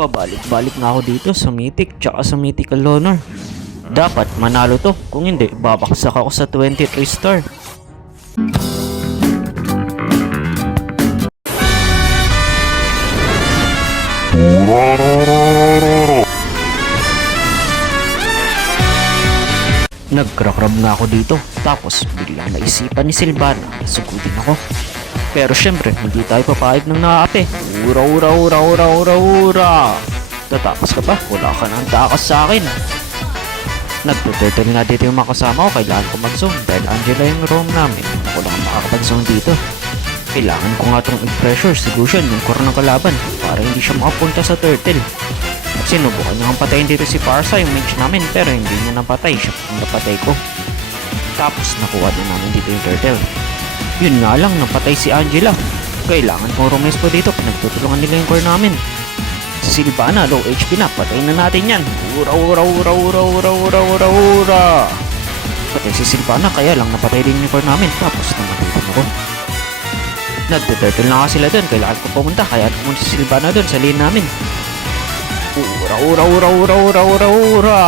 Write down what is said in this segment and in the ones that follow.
Pabalik-balik na ako dito sa Mythic tsaka sa Mythical Honor. Dapat manalo to, kung hindi babaksak ako sa 23 star. Nagkrakrab na ako dito, tapos biglang naisipan ni Sylvana na sugudin ako. Pero syempre, hindi tayo papayag ng naaapi. Ura, ura, ura, ura, ura, ura. Tatapos ka pa, wala ka nang takas sa akin. Nagtuturtle nga dito yung mga kasama ko, kailangan ko mag-zone dahil Angela yung roam namin. Ako lang makakapag-zone dito. Kailangan ko nga itong pressure solution yung core ng kalaban para hindi siya makapunta sa turtle. At sinubukan niya ang patayin dito si Parsa yung mage namin pero hindi niya napatay, siya ang napatay ko. Tapos nakuha din namin dito yung turtle. Yun nga lang, napatay si Angela. Kailangan kong rumespo dito, pinagtutulungan nila yung core namin. Si Sylvana, low HP na, patayin na natin yan. Ura, ura, ura, ura, ura, ura, ura, ura. Patay si Sylvana, kaya lang napatay din yung core namin. Tapos namatay ako. Nagtuturtle na nga sila dun, kailangan ko pumunta, kaya pumunta si Sylvana dun sa lane namin. Ura, ura, ura, ura, ura, ura, ura.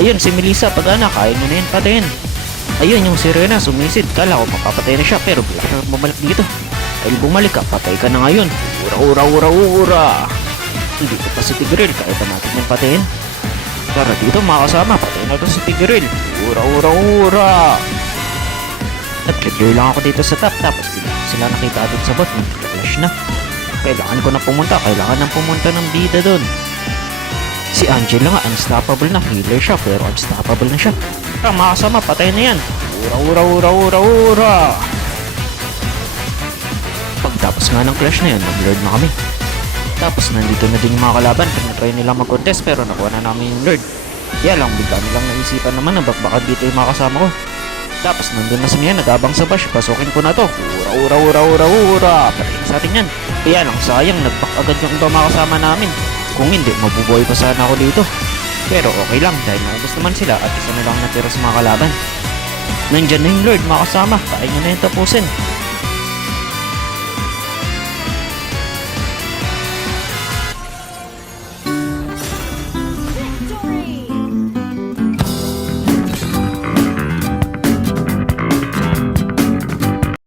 Ayun, si Melissa, pag-ana, kaya nyo na yun, patayin. Ayun, yung Sirena, sumisid, kala ko mapapatay na siya, pero bigla siya bumalik dito. Dahil bumalik ka, patay ka na ngayon. Ura, ura, ura, ura. Hindi ko pa si Tigreal, kaya pa natin yung patayin. Tara dito mga kasama, patayin na ito si Tigreal. Ura, ura, ura. Nag-clear lang ako dito sa top, tapos bigla sila nakita doon sa bot, nag-flash na. Kailangan ko na pumunta ng bida doon. Si Angela nga, unstoppable na, healer siya, pero unstoppable na siya. Tara mga kasama, patay na yan. Ura, ura, ura, ura, ura. Pagtapos nga ng clash na yun, nag-lord na kami. Tapos nandito na din yung mga kalaban, pinatry nilang mag-contest pero nakuha na namin yung lord. Kaya lang, bigla nilang naisipan naman na baka dito yung mga kasama ko. Tapos nandun na si Mia, nag-abang sa bash, pasukin ko na to. Ura, ura, ura, ura, ura. Patayin sa atin yan. Kaya lang, sayang, nag-back agad yung iba mga kasama namin. Kung hindi, mabubuhay pa sana ako dito. Pero okay lang, dahil naubos naman sila at isa na lang natira sa mga kalaban. Nandyan na yung lord mga kasama, kaya nyo na yung tapusin.